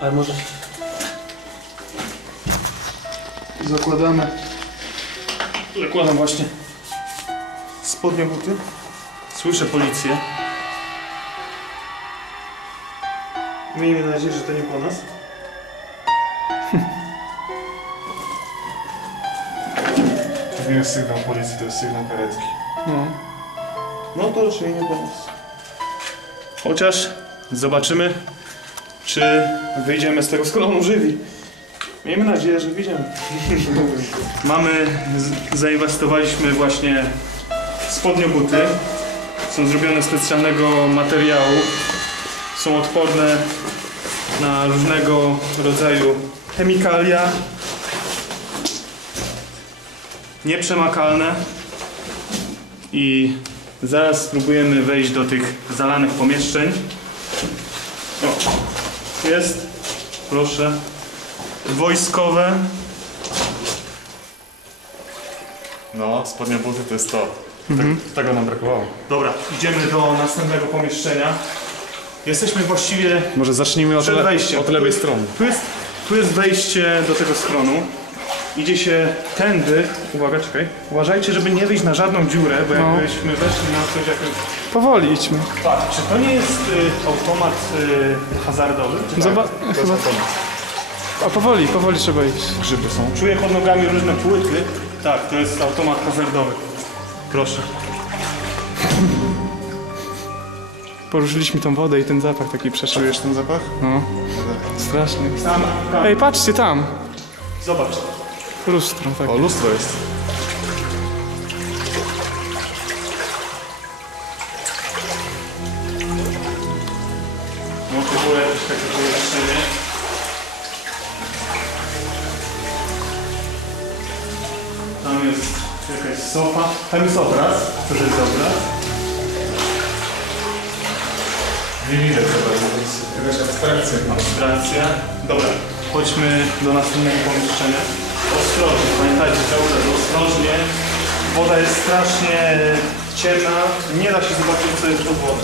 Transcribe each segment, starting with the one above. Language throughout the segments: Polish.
Ale może... Zakładamy... Zakładam właśnie spodnie buty. Słyszę policję. Miejmy nadzieję, że to nie po nas. To nie jest sygnał policji, to jest sygnał karetki. No. No to raczej nie po nas. Chociaż zobaczymy, czy wyjdziemy z tego skronu żywi. Miejmy nadzieję, że wyjdziemy. Mamy, zainwestowaliśmy właśnie w spodnie buty. Są zrobione z specjalnego materiału. Są odporne na różnego rodzaju chemikalia. Nieprzemakalne. I zaraz spróbujemy wejść do tych zalanych pomieszczeń. Jest, proszę, wojskowe. No, spodnie buty to jest to. Tak, tego nam brakowało. Dobra, idziemy do następnego pomieszczenia. Jesteśmy właściwie Może zacznijmy od, przed wejściem. od lewej strony. Tu jest, tu jest wejście do tego schronu. Idzie się tędy. Uwaga, czekaj. Uważajcie, żeby nie wyjść na żadną dziurę, bo No. jakbyśmy weszli na coś jak... Powoli idźmy. Patrz, czy to nie jest y, automat y, hazardowy? Czy Zoba- To jest chyba... automat. A powoli, powoli trzeba iść. Grzyby są. Czuję pod nogami różne płyty. Tak, to jest automat hazardowy. Proszę. Poruszyliśmy tą wodę i ten zapach taki przeszedł. Czujesz ten zapach? No, straszny. Tam, tam. Ej, patrzcie tam! Zobacz. Lustro, tak. O, lustro jest. No to było jakieś takie pomieszczenie. Tam jest jakaś sofa. Tam jest obraz. To jest obraz. Nie bardzo, więc jakaś abstrakcja. Abstrakcja. Dobra, chodźmy do następnego pomieszczenia. Ostrożnie, pamiętajcie cały czas ostrożnie. Woda jest strasznie ciemna. Nie da się zobaczyć co jest pod wodą.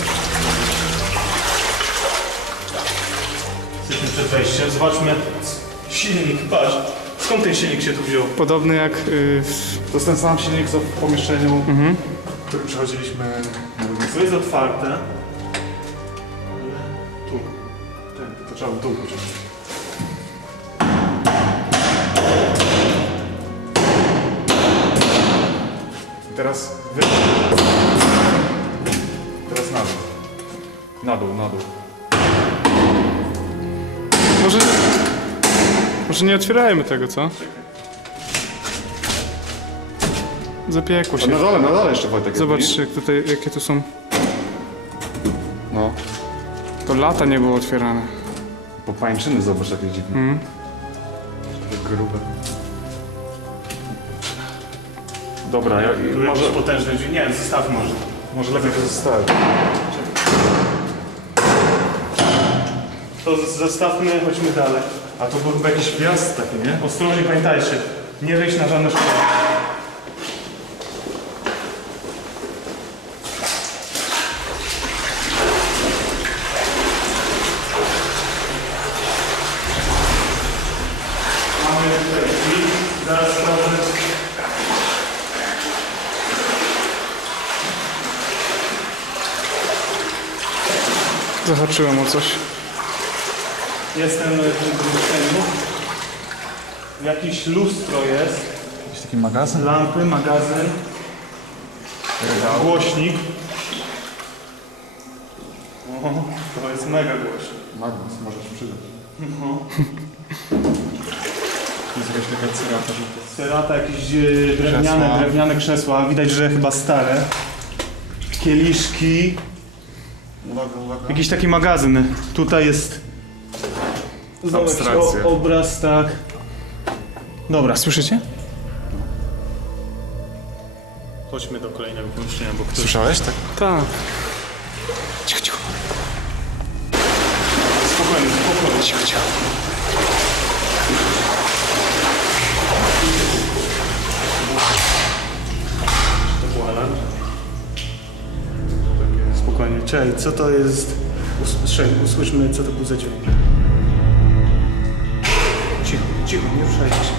Jesteśmy przed wejściem. Zobaczmy silnik. Patrz. Skąd ten silnik się tu wziął? Podobny jak y, w... To jest ten sam silnik, co w pomieszczeniu, w którym przechodziliśmy. Tu jest otwarte. Tu. Ten, to trzeba w dół pociągnąć. Teraz wy... Teraz na dół. Na dół, na dół. Może... Może nie otwierajmy tego, co? Zapiekło Na się. dole, na dole jeszcze Wojtek. Zobacz, jak tutaj, jakie tu są... No. To lata nie było otwierane. Po pańczyny zobacz jakie dziwne. Takie grube. Dobra, ja, Tu może, może potężny. Nie, zostaw może. może lepiej to zostawić. To z- zostawmy, chodźmy dalej. A to był chyba jakiś wjazd taki, nie? Ostrożnie pamiętajcie, nie wejść na żadne szkoły. Mamy tutaj drzwi, zaraz sprawdzę. Zahaczyłem o coś. Jestem w tym pomieszczeniu. Jakieś lustro jest, Jakiś taki magazyn? lampy, magazyn, głośnik. O, to jest mega głośno. Magnus, może się przydać. To jest jakaś taka że to... Cerata, jakieś e, drewniane, Krzesła. drewniane krzesła, widać, że chyba stare. Kieliszki, Uwaga, uwaga. jakiś taki magazyn. Tutaj jest znowu jakiś Abstrakcja. o- obraz, tak. Dobra, słyszycie? Chodźmy do kolejnego pomieszczenia, bo ktoś... Słyszałeś, tak? Tak. Cicho, cicho. Spokojnie, spokojnie. Cicho, cicho. Czekaj, co to jest? Usłyszmy, usłyszmy co to był za dźwięk. Cicho, cicho, nie ruszajcie się.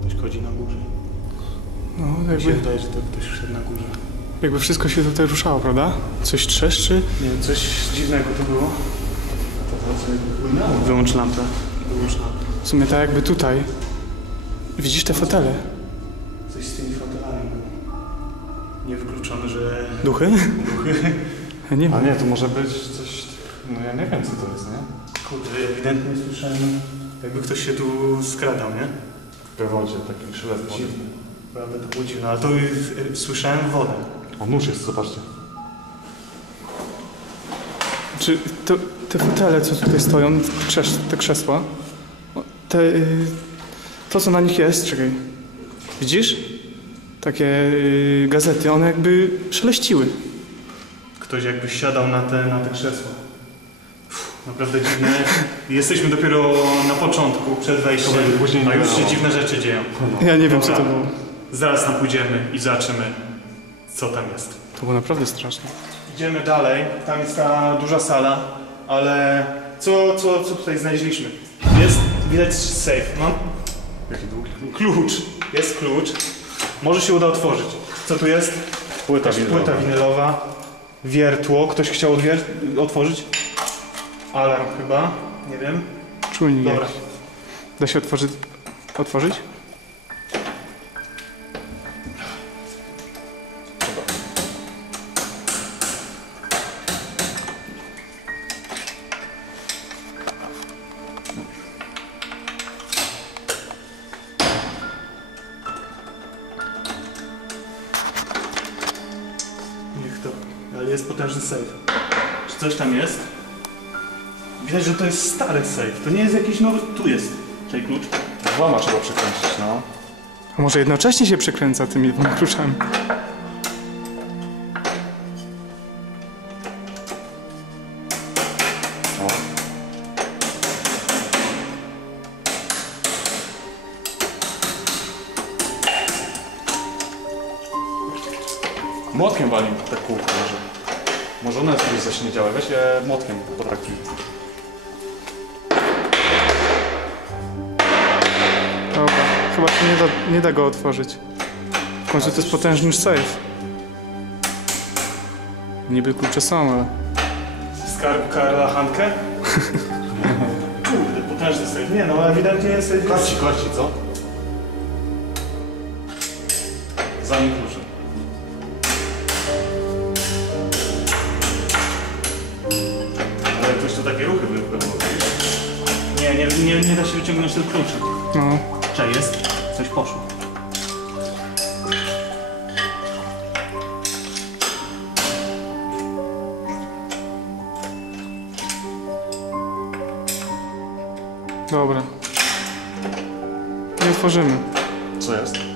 Ktoś chodzi na górze. No, Mi się jakby, wydaje, że to ktoś szedł na górze. jakby wszystko się tutaj ruszało, prawda? Coś trzeszczy? Nie wiem, coś dziwnego to było. Wyłącz lampę. Wyłącz lampę. W sumie tak jakby tutaj. Widzisz te fotele? Coś z tymi fotelami było. Niewykluczone, że... Duchy? Ja nie A wiem. nie, to może być coś... No ja nie wiem co to jest, nie? Kurde, ewidentnie słyszałem, jakby ktoś się tu skradał, nie? W prewodzie taki szelest wody. Dziwne. Prawda, to było dziwne, ale to y, słyszałem wodę. O, nóż jest, zobaczcie. Czy to, te fotele, co tutaj stoją, krzes, te krzesła, o, te, y, to co na nich jest, czekaj, widzisz? Takie y, gazety, one jakby szeleściły. Ktoś jakby siadał na te, na te krzesła. Uff, naprawdę dziwne. Jesteśmy dopiero na początku, przed wejściem, Później nie a już się dziwne rzeczy dzieją. Ja nie wiem, co Dobra. to było. Zaraz tam pójdziemy i zobaczymy, co tam jest. To było naprawdę straszne. Idziemy dalej. Tam jest ta duża sala, ale co, co, co tutaj znaleźliśmy? Jest, widać safe. Mam Jaki długi klucz. Jest klucz. Może się uda otworzyć. Co tu jest? Płyta Jakaś Płyta winylowa. Wiertło. Ktoś chciał odwier- otworzyć? Alarm chyba. Nie wiem. Czujnik Dobra. Da się otworzyć? Otworzyć? Jest potężny safe. Czy coś tam jest? Widać, że to jest stary safe. To nie jest jakiś nowy. Tu jest. Czyli klucz. Dwoma trzeba przekręcić, no. A może jednocześnie się przekręca tymi dwoma kluczami? O. Młotkiem wali te kółko może. Może one sobie zaśniedziały. Weź je młotkiem potraktuj. Dobra, chyba się nie da, nie da go otworzyć. W końcu to jest potężny safe. Niby klucze są, ale... Skarb Karla Hanke? Kurde, potężny safe. Nie no, ewidentnie jest safe. Kości, kości, co? Za nim klucze. Nie, nie, nie, da się wyciągnąć tych kluczy. No, Cześć, jest? Coś poszło. dobra. Nie otworzymy. Co jest?